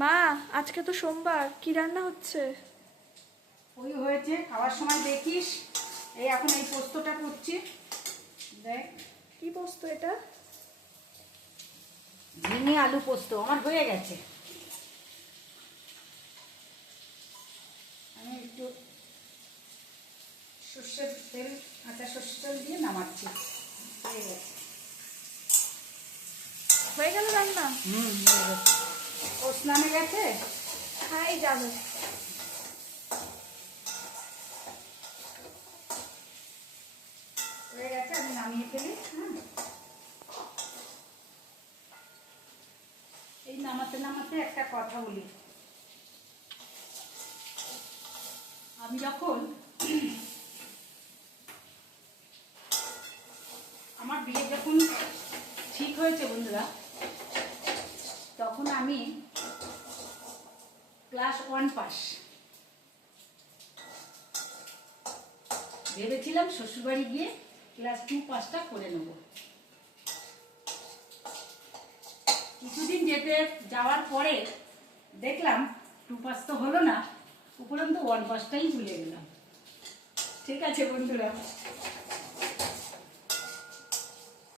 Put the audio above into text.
মা, আজকে তো সোমবার, কি রান্না হচ্ছে? ওই হয়েছে, খাওয়ার সময় দেখিস। এই এখন এই পোস্তটা করছি, দেখ। কি পোস্ত এটা? ঝিঙে আলু পোস্ত আমার হয়ে গেছে। আমি একটু সর্ষের তেল, সর্ষের তেল দিয়ে নামাচ্ছি। হয়ে গেছে। হয়ে গেল রান্না? হয়ে গেছে। ও স্নানে গেছে। হাই যাবে। হয়ে গেছে, আমি নামিয়ে ফেলি। এই নামাতে নামাতে একটা কথা বলি। আমি যখন আমার বিয়ে যখন ঠিক হয়েছে বন্ধুরা, তখন আমি ক্লাস 1 পাস। ভেবেছিলাম শ্বশুরবাড়ি গিয়ে ক্লাস 2 পাসটা করে নেব। কিছুদিন যাওয়ার পরে দেখলাম 2 পাস তো হলো না, উপরন্তু 1 পাসটাই ভুলে গেলাম। ঠিক আছে বন্ধুরা,